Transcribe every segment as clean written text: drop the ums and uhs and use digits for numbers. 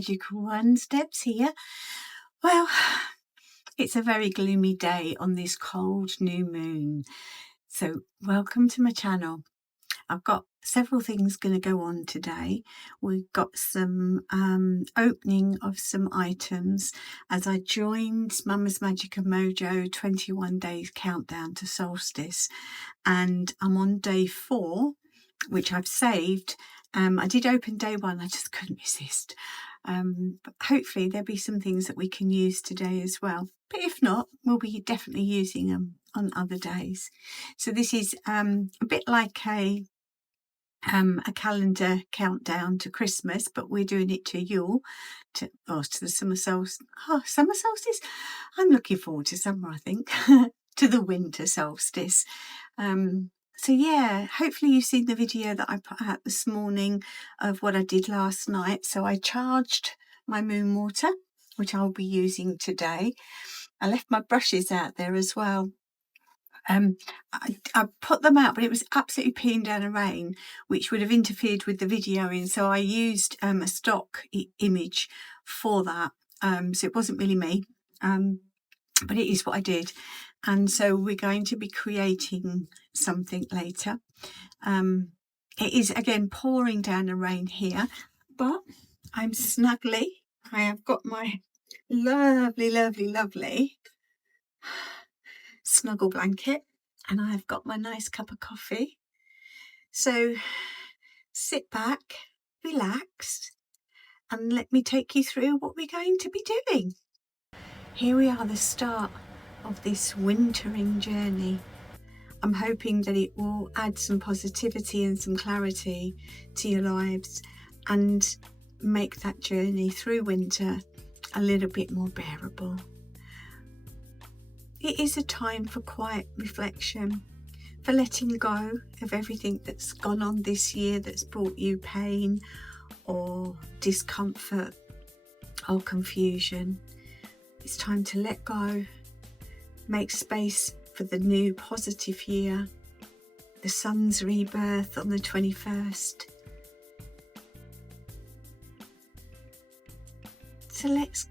magical ones, Deb's here. Well, it's a very gloomy day on this cold new moon. So welcome to my channel. I've got several things going to go on today. We've got some opening of some items as I joined Mama's Magic and Mojo 21 days countdown to Solstice, and I'm on day 4, which I've saved. I did open day 1, I just couldn't resist. But hopefully there'll be some things that we can use today as well. But if not, we'll be definitely using them on other days. So this is a bit like a calendar countdown to Christmas, but we're doing it to Yule, to the summer solstice. Oh, summer solstice! I'm looking forward to summer, I think, to the winter solstice. So yeah, hopefully you've seen the video that I put out this morning of what I did last night. So I charged my moon water, which I'll be using today. I left my brushes out there as well. I put them out, but it was absolutely peeing down the rain, which would have interfered with the videoing. So I used a stock image for that. So it wasn't really me, but it is what I did. And so we're going to be creating something later. It is again pouring down the rain here, but I'm snugly. I have got my lovely snuggle blanket, and I've got my nice cup of coffee. So sit back, relax, and let me take you through what we're going to be doing. Here we are, the start of this wintering journey. I'm hoping that it will add some positivity and some clarity to your lives and make that journey through winter a little bit more bearable. It is a time for quiet reflection, for letting go of everything that's gone on this year that's brought you pain or discomfort or confusion. It's time to let go, make space for the new positive year, the sun's rebirth on the 21st. So let's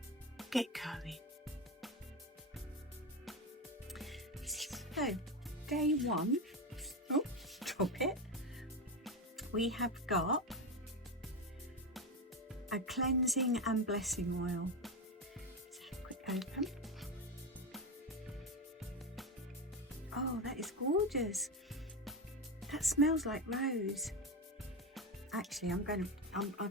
get going. So, day 1, drop it. We have got a cleansing and blessing oil. Let's have a quick open. Oh, that is gorgeous. That smells like rose. Actually, I've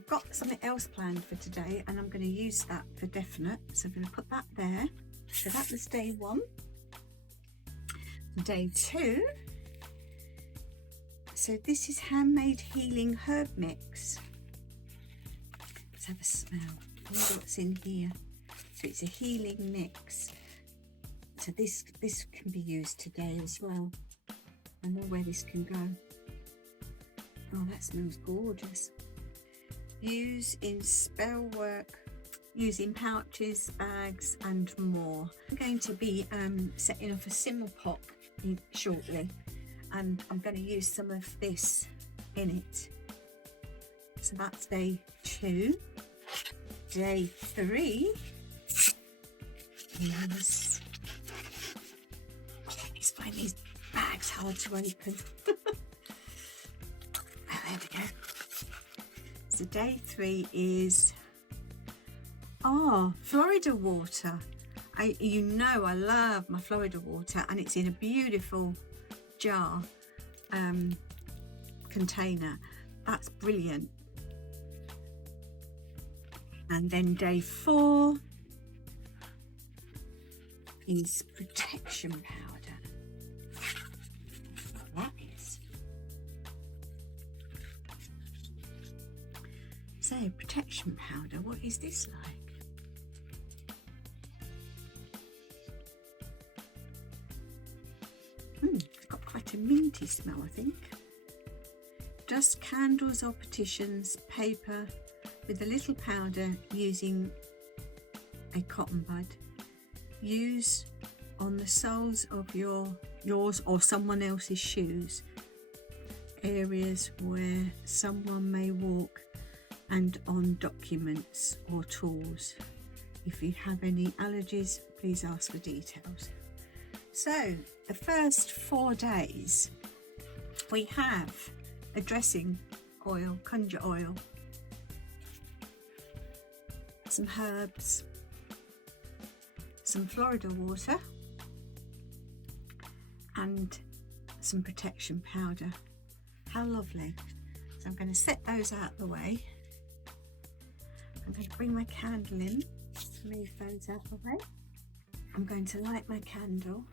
got something else planned for today, and I'm going to use that for definite. So I'm going to put that there. So that was day 1. Day 2. So this is handmade healing herb mix. Let's have a smell. I wonder what's in here. So it's a healing mix. So this can be used today as well. I know where this can go. Oh, that smells gorgeous. Use in spell work, use in pouches, bags and more. I'm going to be setting off a simmer pot shortly, and I'm going to use some of this in it. So that's day 2. Day 3 is, I find these bags hard to open. Oh, there we go. So day 3 is Florida water. You know I love my Florida water, and it's in a beautiful jar container. That's brilliant. And then day 4 is protection powder. That is. So protection powder, what is this like? It's got quite a minty smell, I think. Dust candles or petitions, paper with a little powder using a cotton bud. Use on the soles of yours or someone else's shoes, areas where someone may walk and on documents or tools. If you have any allergies, please ask for details. So the first 4 days we have a dressing oil, conjure oil, some herbs, some Florida water and some protection powder. How lovely. So I'm going to set those out the way. I'm going to bring my candle in, move those out the way. I'm going to light my candle.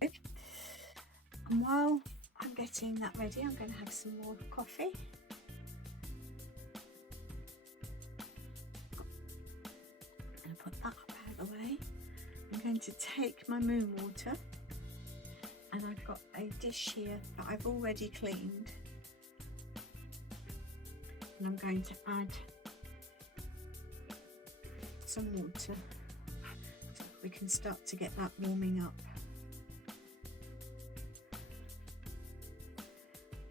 And while I'm getting that ready, I'm going to have some more coffee. And put that up out of the way. I'm going to take my moon water, and I've got a dish here that I've already cleaned, and I'm going to add some water so we can start to get that warming up.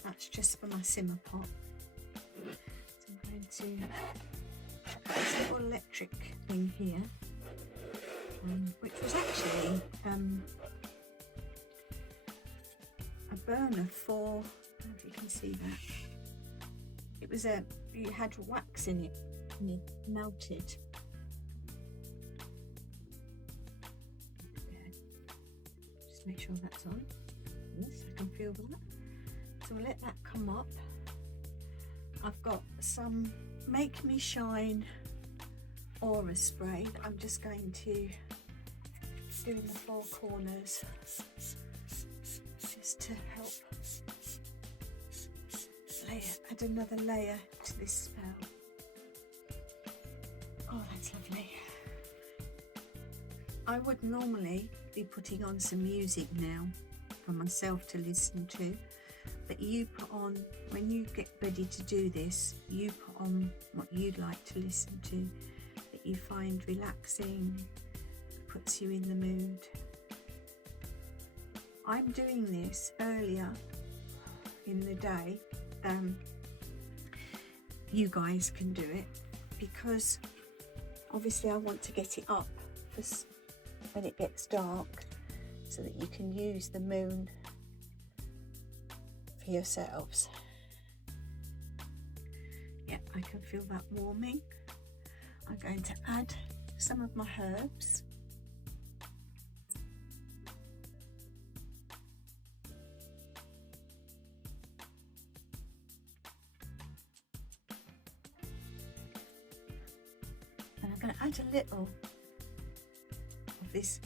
That's just for my simmer pot. So I'm going to put this little electric thing here, which was actually a burner for, I don't know if you can see that. It was you had wax in it and it melted. Okay. Just make sure that's on. Yes, I can feel that. So we'll let that come up. I've got some Make Me Shine aura spray that I'm just going to do in the 4 corners just to help add another layer to this spell. Oh, that's lovely. I would normally be putting on some music now for myself to listen to, but you put on, when you get ready to do this, you put on what you'd like to listen to, that you find relaxing, puts you in the mood. I'm doing this earlier in the day. You guys can do it because obviously I want to get it up for when it gets dark, so that you can use the moon for yourselves. Yeah, I can feel that warming. I'm going to add some of my herbs. And I'm going to add a little of this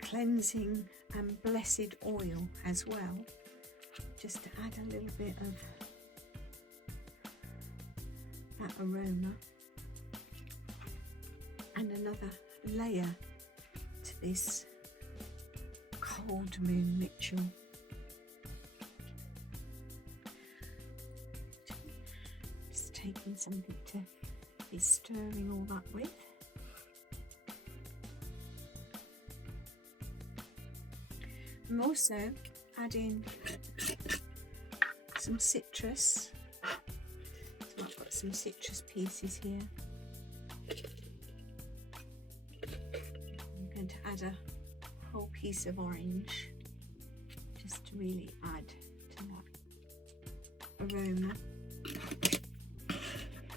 cleansing and blessed oil as well, just to add a little bit of that aroma and another layer to this cold moon ritual. Just taking something to be stirring all that with. I'm also adding some citrus. So I've got some citrus pieces here. I'm going to add a whole piece of orange just to really add to that aroma.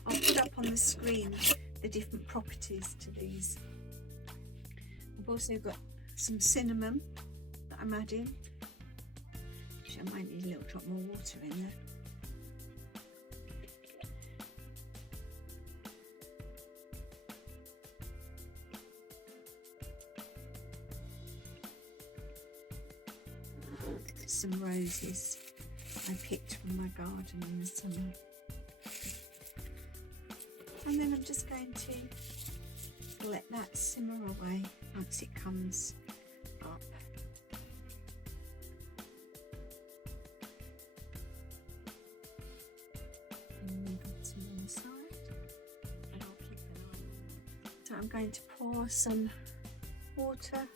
I'll put up on the screen the different properties to these. I've also got some cinnamon that I'm adding, which I might need a little drop more water in there. Some roses I picked from my garden in the summer. And then I'm just going to let that simmer away once it comes up. And move it to one side, and I'll keep an eye on that. So I'm going to pour some water .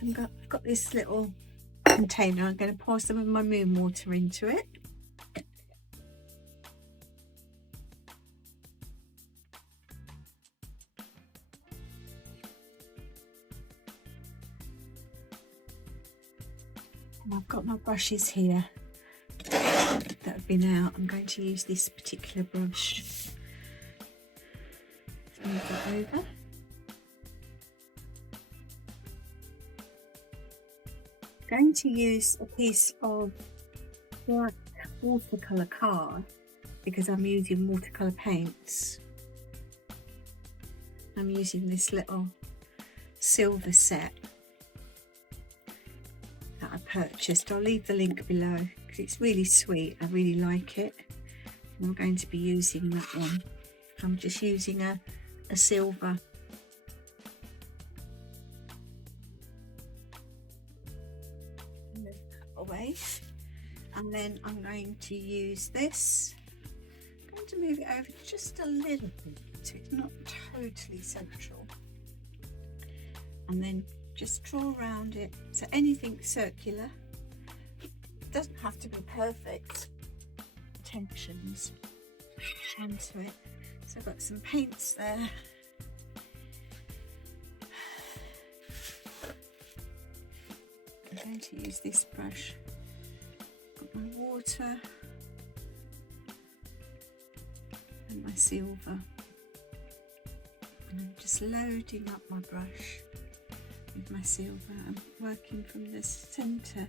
So I've got this little container. I'm going to pour some of my moon water into it. And I've got my brushes here that have been out. I'm going to use this particular brush. Move that over. I'm going to use a piece of black watercolour card because I'm using watercolour paints. I'm using this little silver set that I purchased. I'll leave the link below because it's really sweet. I really like it. And I'm going to be using that one. I'm just using a silver. Move that away. And then I'm going to use this. I'm going to move it over just a little bit so it's not totally central. And then just draw around it. So anything circular, it doesn't have to be perfect. Tensions onto it. So I've got some paints there. I'm going to use this brush. Got my water and my silver. And I'm just loading up my brush with my silver. I'm working from the centre.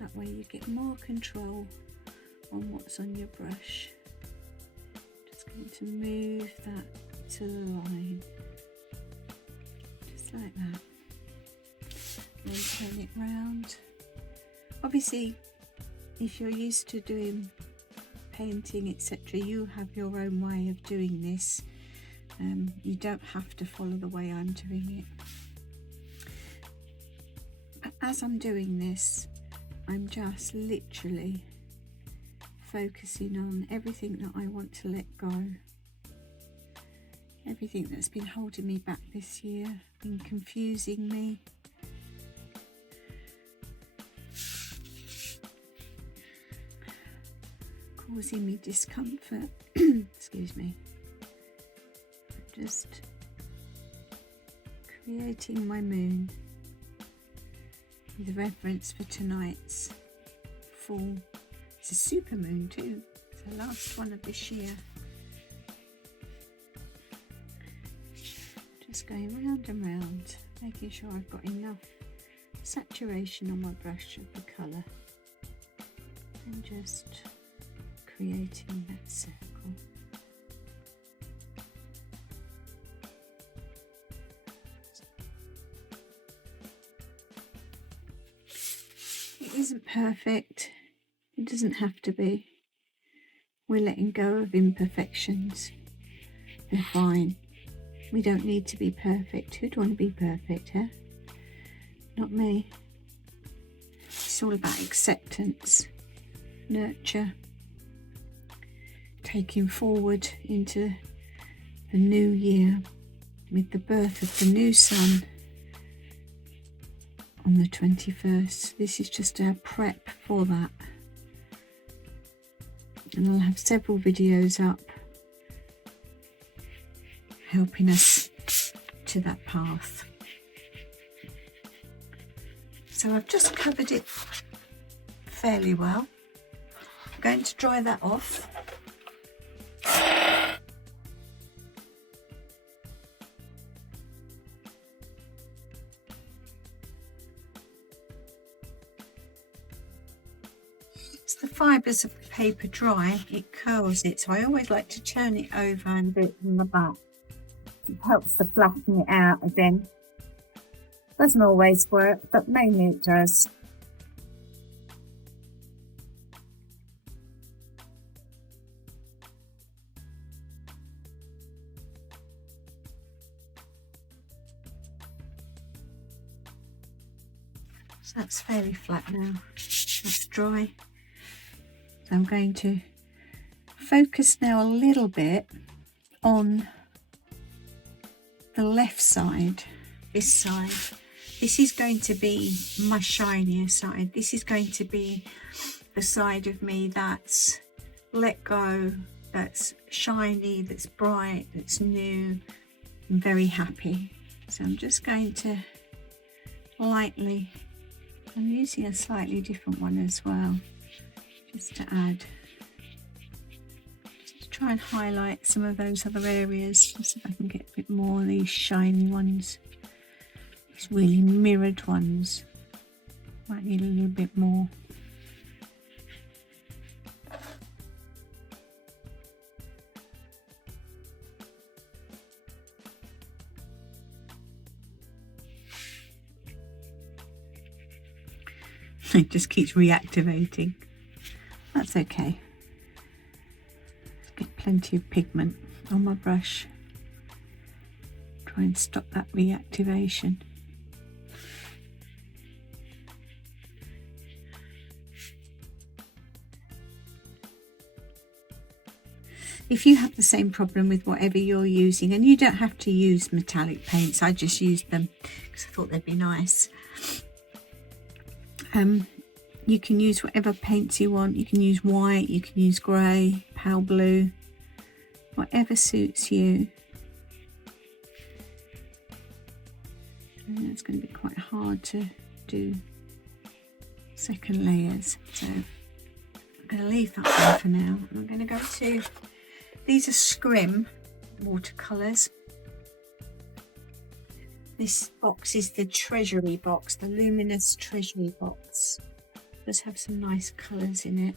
That way you get more control on what's on your brush. Going to move that to the line, just like that, and then turn it round. Obviously, if you're used to doing painting, etc., you have your own way of doing this. You don't have to follow the way I'm doing it. But as I'm doing this, I'm just literally focusing on everything that I want to let go, everything that's been holding me back this year, been confusing me. Causing me discomfort. Excuse me. Just creating my moon with reference for tonight's full. It's a super moon too. It's the last one of this year. Just going round and round, making sure I've got enough saturation on my brush of the colour, and just creating that circle. It isn't perfect. It doesn't have to be. We're letting go of imperfections. They're fine. We don't need to be perfect. Who'd want to be perfect, huh? Not me. It's all about acceptance, nurture, taking forward into the new year with the birth of the new sun on the 21st. This is just our prep for that. And I'll have several videos up helping us to that path. So I've just covered it fairly well. I'm going to dry that off. The fibres of the paper dry, it curls it, so I always like to turn it over and do it from the back. It helps to flatten it out again. Doesn't always work, but mainly it does. So that's fairly flat now. That's dry. So I'm going to focus now a little bit on the left side, this side, This is going to be my shinier side. This is going to be the side of me that's let go, that's shiny, that's bright, that's new, and very happy. So I'm just going to lightly, I'm using a slightly different one as well, just to add, just to try and highlight some of those other areas, just so I can get a bit more of these shiny ones. These really mirrored ones might need a little bit more. It just keeps reactivating. That's okay. Get plenty of pigment on my brush. Try and stop that reactivation. If you have the same problem with whatever you're using, and you don't have to use metallic paints, I just used them because I thought they'd be nice. You can use whatever paints you want. You can use white, you can use grey, pale blue, whatever suits you. And it's going to be quite hard to do second layers, so I'm going to leave that one for now. I'm going to go to, these are Scrim watercolours. This box is the Treasury box, the Luminous Treasury box. It does have some nice colours in it.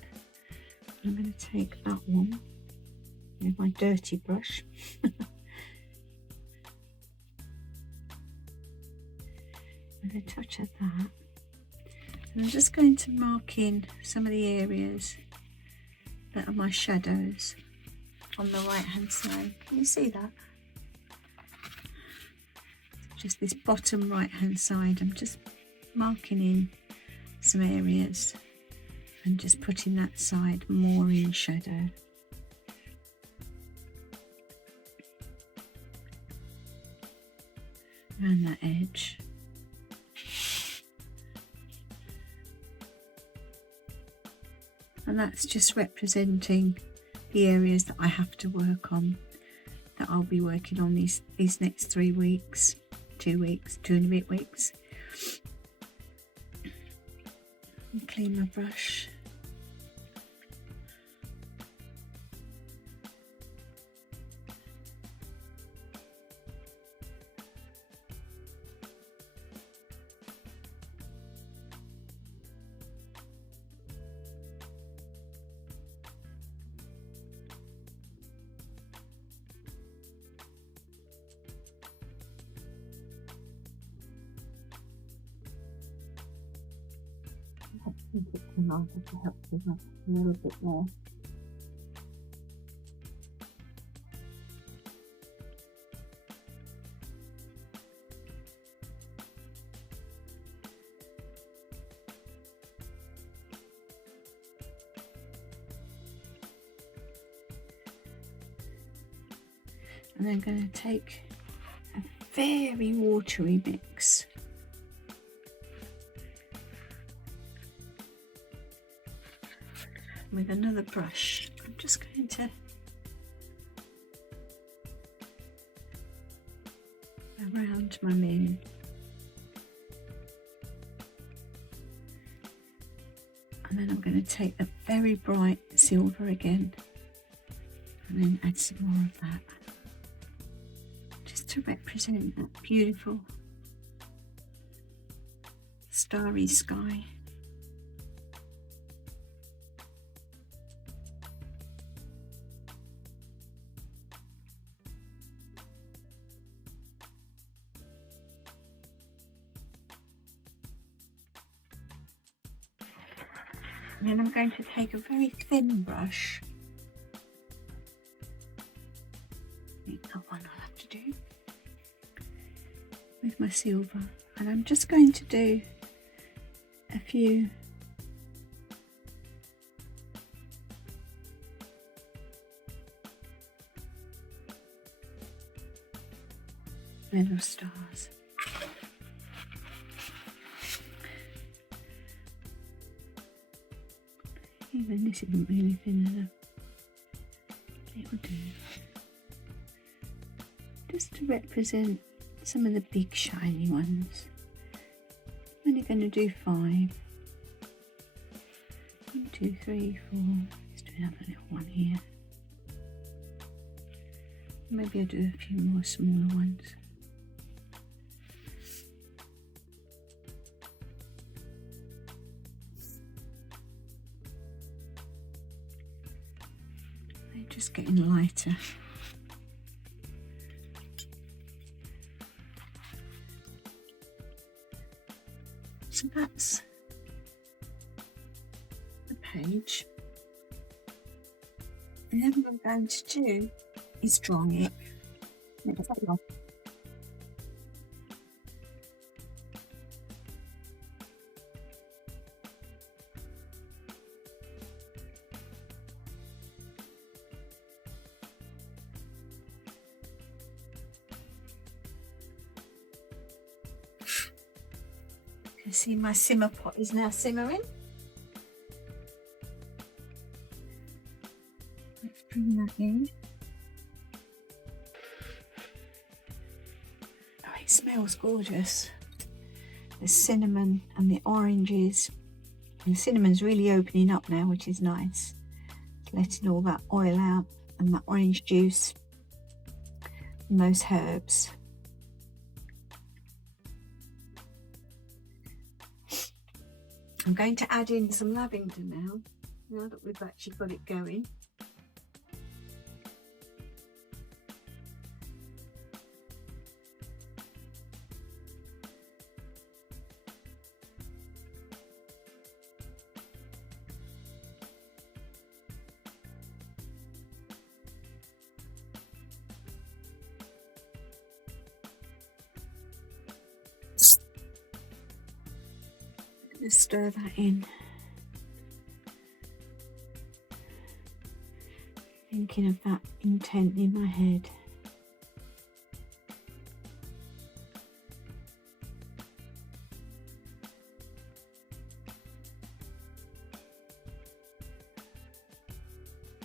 I'm going to take that one with my dirty brush. With a touch of that. And I'm just going to mark in some of the areas that are my shadows on the right hand side. Can you see that? Just this bottom right hand side, I'm just marking in some areas and just putting that side more in shadow. Around that edge. And that's just representing the areas that I have to work on, that I'll be working on these next 3 weeks. 2 weeks, 2 and a bit weeks. And clean my brush. To help me up a little bit more. And I'm going to take a very watery mix. With another brush, I'm just going to around my moon. And then I'm going to take a very bright silver again and then add some more of that, just to represent that beautiful starry sky. And then I'm going to take a very thin brush. I think that one I'll have to do with my silver, and I'm just going to do a few little stars. Even this isn't really thin enough. It will do. Just to represent some of the big shiny ones. I'm only going to do 5. 1, 2, 3, 4. Let's do another little one here. Maybe I'll do a few more smaller ones. They're just getting lighter. So that's the page. And then what I'm going to do is dry it. You can see my simmer pot is now simmering. Let's bring that in. Oh, it smells gorgeous. The cinnamon and the oranges. And the cinnamon's really opening up now, which is nice. Letting all that oil out and that orange juice and those herbs. I'm going to add in some lavender now that we've actually got it going. Just stir that in. Thinking of that intent in my head.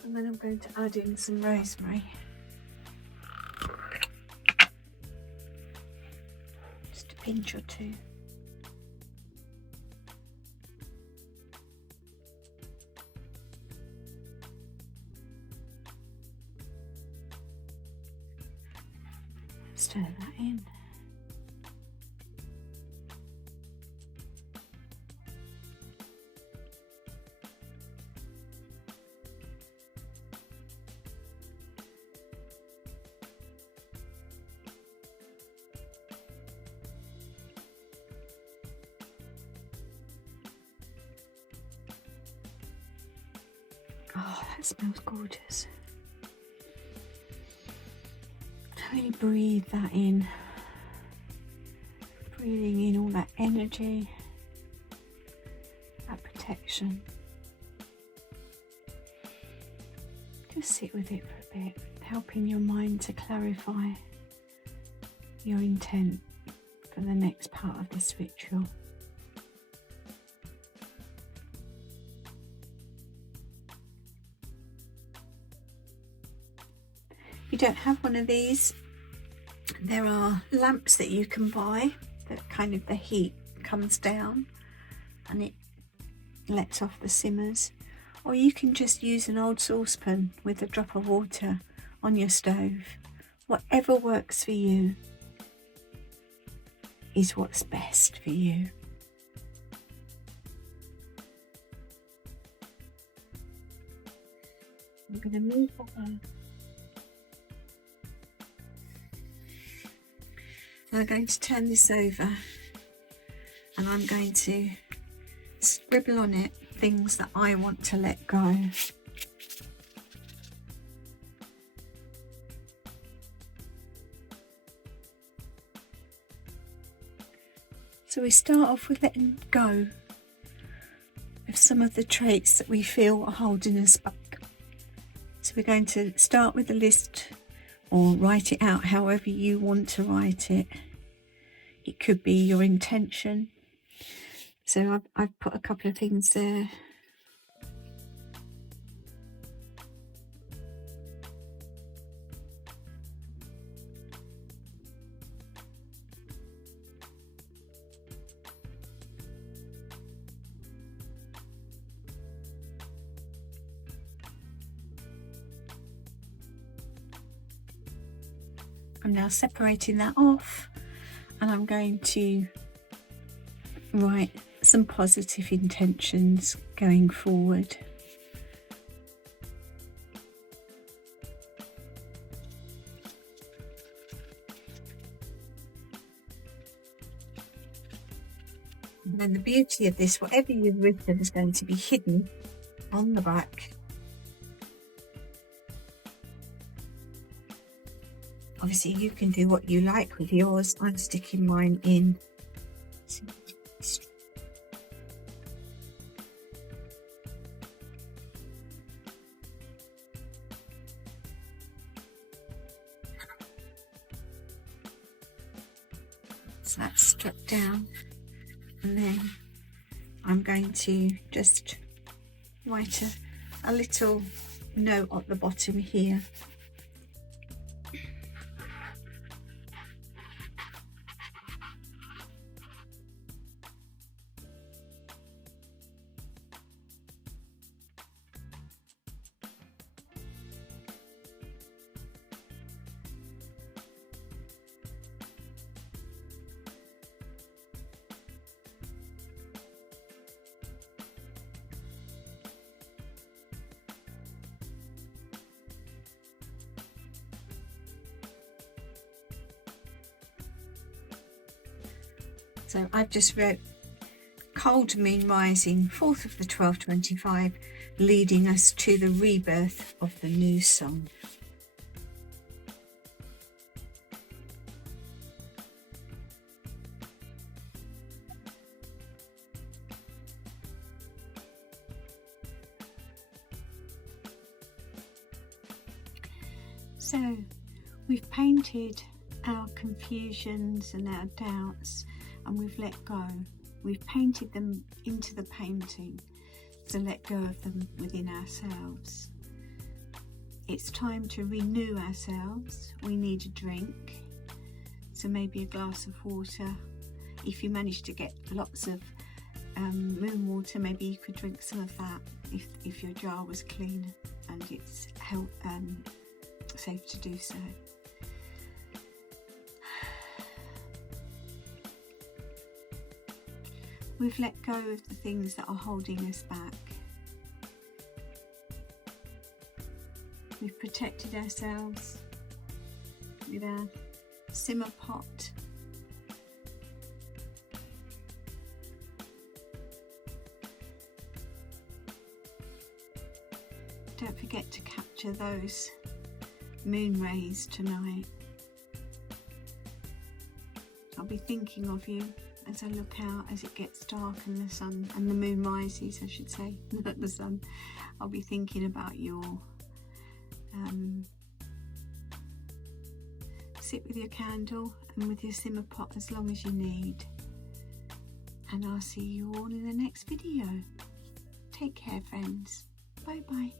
And then I'm going to add in some rosemary. Just a pinch or two. Stir that in. Oh, that smells gorgeous. Really breathe that in, breathing in all that energy, that protection. Just sit with it for a bit, helping your mind to clarify your intent for the next part of this ritual. If you don't have one of these, there are lamps that you can buy that kind of the heat comes down and it lets off the simmers, or you can just use an old saucepan with a drop of water on your stove. Whatever works for you is what's best for you. I'm going to move on. I'm going to turn this over and I'm going to scribble on it things that I want to let go. So we start off with letting go of some of the traits that we feel are holding us back. So we're going to start with a list, or write it out however you want to write it. It could be your intention. So I've put a couple of things there. I'm now separating that off, and I'm going to write some positive intentions going forward. And then the beauty of this, whatever you've written is going to be hidden on the back. Obviously you can do what you like with yours. I'm sticking mine in. So that's stuck down, and then I'm going to just write a little note at the bottom here. So I've just wrote cold moon rising 4th of the 12th 25, leading us to the rebirth of the new sun. So we've painted our confusions and our doubts, and we've let go. We've painted them into the painting to let go of them within ourselves. It's time to renew ourselves. We need a drink, so maybe a glass of water. If you manage to get lots of moon water, maybe you could drink some of that if your jar was clean and it's safe to do so. We've let go of the things that are holding us back. We've protected ourselves with our simmer pot. Don't forget to capture those moon rays tonight. I'll be thinking of you as I look out as it gets dark and the sun and the moon rises, I should say, not the sun. I'll be thinking about your sit with your candle and with your simmer pot as long as you need, and I'll see you all in the next video. Take care, friends. Bye bye.